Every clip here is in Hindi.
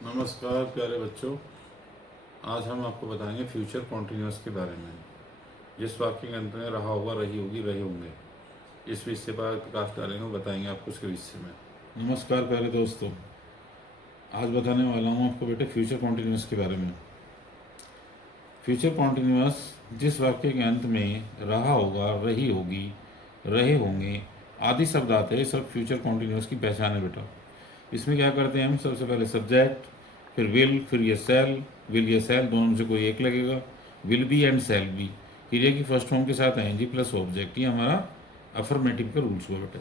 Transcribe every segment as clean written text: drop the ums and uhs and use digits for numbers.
नमस्कार प्यारे बच्चों। आज हम आपको बताएंगे फ्यूचर कॉन्टिन्यूअस के बारे में। जिस वाक्य के अंत में रहा होगा, रही होगी, रहे होंगे, इस विषय पर प्रकाश डालेंगे, बताएंगे आपको उसके विषय में। नमस्कार प्यारे दोस्तों, आज बताने वाला हूँ आपको बेटे फ्यूचर कॉन्टिन्यूअस के बारे में। फ्यूचर कॉन्टिन्यूअस जिस वाक्य के अंत में रहा होगा, रही होगी, रहे होंगे आदि शब्द आते हैं, सब फ्यूचर कॉन्टिन्यूअस की पहचान है बेटा। इसमें क्या करते हैं हम, सबसे पहले सब्जेक्ट, फिर विल, फिर ये सेल। विल ये सेल दोनों में से कोई एक लगेगा, will be and shall be. क्रिया की फर्स्ट फॉर्म के साथ आएंगी प्लस ऑब्जेक्ट, ये हमारा अफर्मेटिव का रूल्स हुआ बेटा।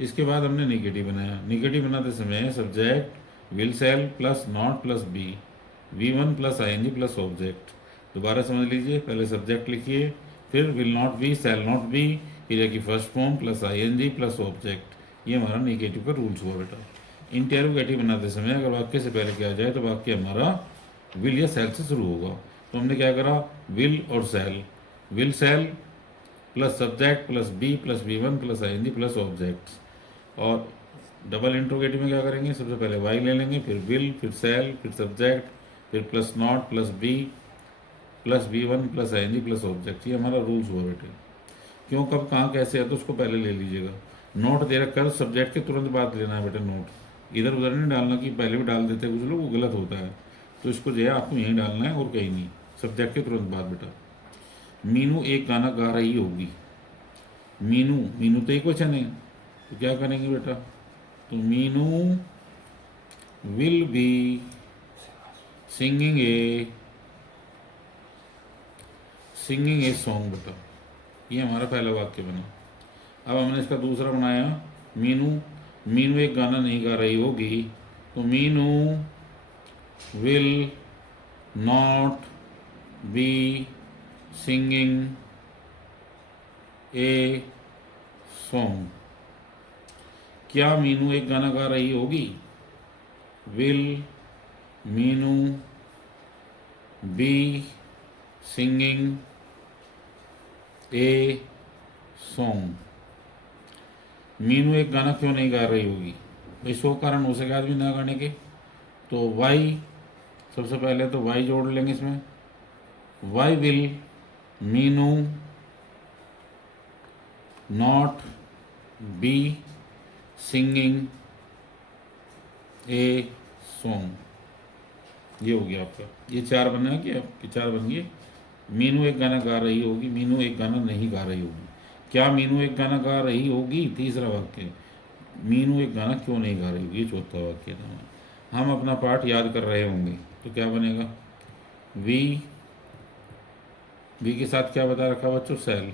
इसके बाद हमने निगेटिव बनाया। निगेटिव बनाते समय subject will shall plus not plus be, V1 plus I plus object. दोबारा समझ लीजिए, पहले सब्जेक्ट लिखिए, फिर will not be, shall not be, क्रिया की first form plus I plus object. ये हमारा निगेटिव का रूल्स हुआ बेटा। इंटेरोगेटिव बनाते समय अगर वाक्य से पहले किया जाए तो वाक्य हमारा विल या सेल से शुरू होगा। तो हमने क्या करा, विल और shall, will shall plus subject plus be plus V1 plus I plus object. और डबल इंट्रोगेटिव में क्या करेंगे, सबसे पहले वाई ले लेंगे, फिर विल, फिर सेल, फिर सब्जेक्ट, फिर plus not plus be plus V1 plus I plus object. ये हमारा रूल्स हुआ बेटे। क्यों, कब, कहाँ, कैसे है तो उसको पहले ले लीजिएगा। नोट दे रखा है तो सब्जेक्ट के तुरंत बाद लेना है बेटा नोट। इधर उधर नहीं डालना कि पहले भी डाल देते हैं कुछ लोग, वो गलत होता है। तो इसको जो है आपको यहीं डालना है और कहीं नहीं, सब्जेक्ट के तुरंत बाद बेटा। मीनू एक गाना गा रही होगी। मीनू, मीनू तो एक वचन है, तो क्या करेंगे बेटा, तो Meenu will be singing a song बेटा। ये हमारा पहला वाक्य बना। अब हमने इसका दूसरा बनाया, मीनू, मीनू एक गाना नहीं गा रही होगी, तो Meenu will not be singing a song. क्या मीनू एक गाना गा रही होगी, will Meenu B singing a song. Meenu एक गाना क्यों नहीं गा रही होगी भाई, 100 कारण हो सके आदमी ना गाने के। तो वाई, सबसे पहले तो वाई जोड़ लेंगे इसमें, why will Meenu not be singing a song. ये हो गया आपका, ये चार बना कि आपके चार बन गए। मीनू एक गाना गा रही होगी, मीनू एक गाना नहीं गा रही होगी। क्या मीनू एक गाना गा रही होगी, तीसरा वाक्य। मीनू एक गाना क्यों नहीं गा रही होगी, ये चौथा वाक्य था। हम अपना पाठ याद कर रहे होंगे, तो क्या बनेगा, वी के साथ क्या बता रखा बच्चों, shall.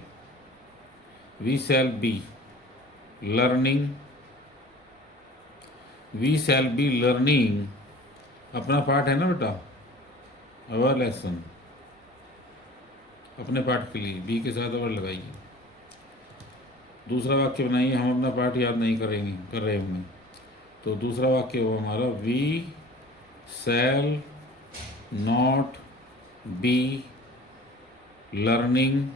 We shall be learning, we shall be learning, अपना पाठ है ना बेटा, अवर लेसन, अपने पाठ के लिए बी के साथ अवर लगाइए। दूसरा वाक्य बनाइए, हम अपना पाठ याद नहीं करेंगे, कर रहे होंगे, तो दूसरा वाक्य हो हमारा, we shall not be learning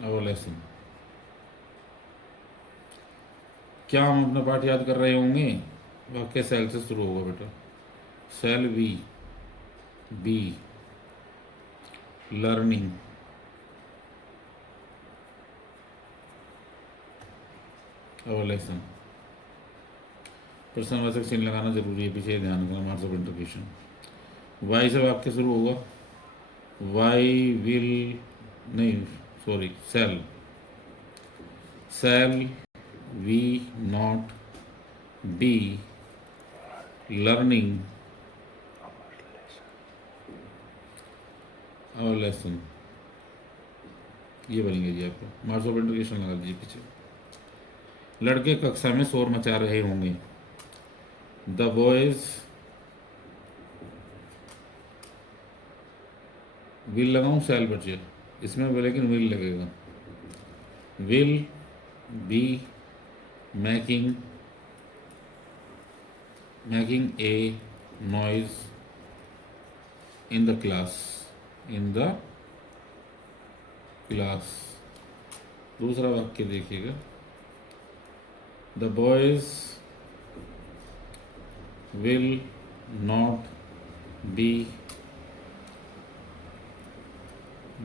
our lesson. क्या हम अपना पाठ याद कर रहे होंगे, वाक्य सेल से शुरू होगा बेटा, shall we be learning our lesson. प्रश्नवाचक चिन्ह लगाना जरूरी है, पीछे ध्यान रखना, मार्क्स ऑफ इंटरप्रिटेशन। वाई से वाक्य शुरू होगा, वाई विल, नहीं sorry, shall, shall we not be learning our lesson. ये बनेंगे जी आपको, मार्क्स ऑफ इंटरप्रिटेशन लगा दीजिए पीछे। लड़के कक्षा में शोर मचा रहे होंगे, द बॉयज विल लगाऊं सेल बचे, इसमें लेकिन विल लगेगा, will B making A noise in the class, in the class. दूसरा वाक्य देखिएगा, the boys will not be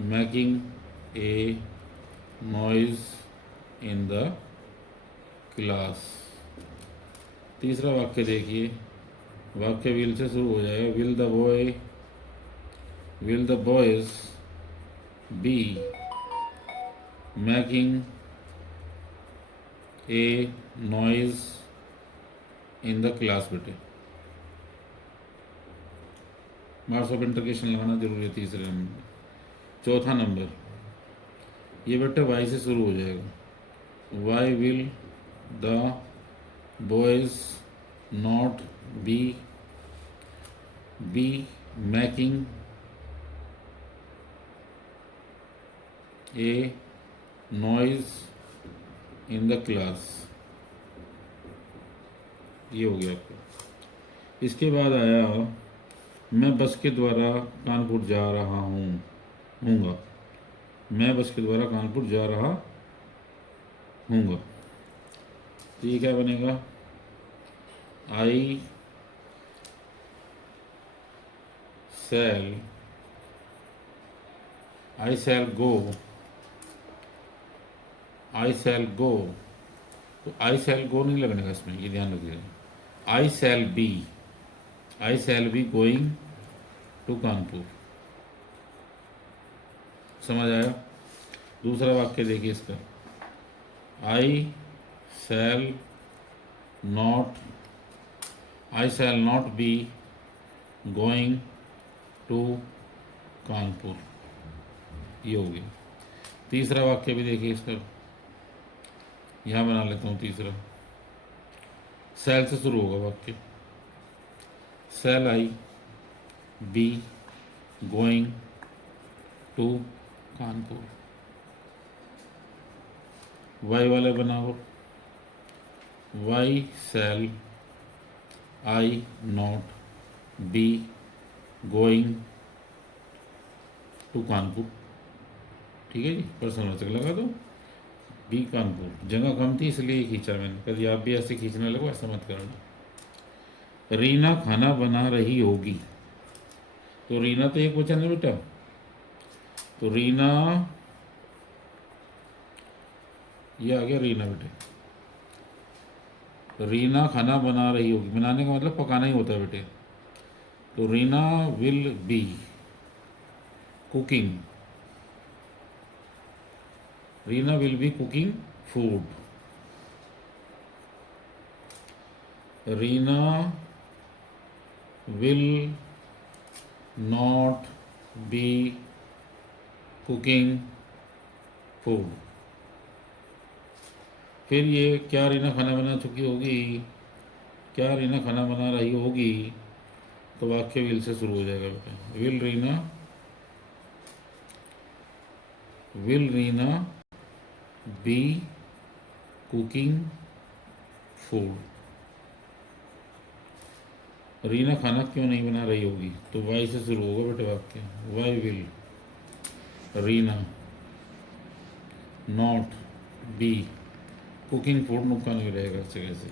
making a noise in the class। तीसरा वाक्य देखिए, वाक्य विल से शुरू हो जाएगा। Will the boys B making a noise in the class. बेटे मार्क्स ऑफ इंटरकेशन लगाना जरूरी है तीसरे नंबर। चौथा नंबर, ये बेटे वाई से शुरू हो जाएगा। Why will the boys not be making a noise in the class. ये हो गया आपका। इसके बाद आया, मैं बस के द्वारा कानपुर जा रहा हूँगा। मैं बस के द्वारा कानपुर जा रहा हूँगा। तो ये क्या बनेगा? आई शैल गो। तो आई शैल गो नहीं लगने का इसमें, ये ध्यान रखिएगा। I shall be going to Kanpur. समझ आया? दूसरा वाक्य देखिए इसका, I shall not be going to Kanpur. ये हो गया। तीसरा वाक्य भी देखिए इसका, यहाँ बना लेता हूँ तीसरा। शैल से शुरू होगा वाक्य। Shall I be going to Kanpur. Why वाला बनाओ, why shall I not be going to Kanpur. ठीक है जी, पर्सनवाचक लगा दो। बी कानपुर, जगह कम थी इसलिए खींचा मैंने। कभी आप भी ऐसे खींचने लगो, ऐसा मत करना। रीना खाना बना रही होगी। तो रीना तो एक वचन है बेटा, तो रीना, ये आ गया रीना बेटे। तो रीना खाना बना रही होगी, बनाने का मतलब पकाना ही होता है बेटे। तो Reena will be cooking, Reena will be cooking food. Reena will not be cooking food. फिर ये क्या रीना खाना बना चुकी होगी, क्या रीना खाना बना रही होगी। तो वाक्य विल से शुरू हो जाएगा बेटा। Will Reena be cooking food. रीना खाना क्यों नहीं बना रही होगी, तो वाई से शुरू होगा बेटे वाक्य। Why will Reena not be cooking food, नुक्का नहीं रहेगा इस जगह से।